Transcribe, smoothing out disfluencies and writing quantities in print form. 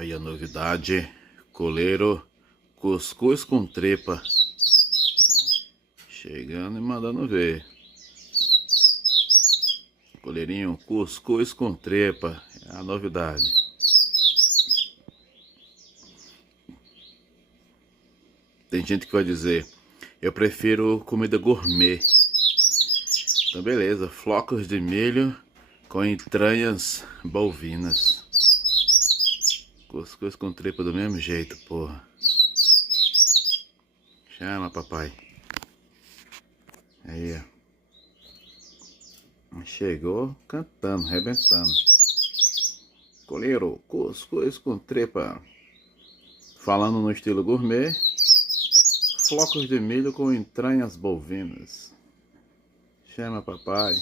Aí a novidade, coleiro, cuscuz com trepa. Chegando e mandando ver. Coleirinho, cuscuz com trepa, é a novidade. Tem gente que vai dizer, eu prefiro comida gourmet. Então beleza, flocos de milho com entranhas bovinas. Cuscuz com tripa do mesmo jeito, porra. Chama, papai. Aí, ó. Chegou cantando, arrebentando. Coleiro, cuscuz com tripa. Falando no estilo gourmet. Flocos de milho com entranhas bovinas. Chama, papai.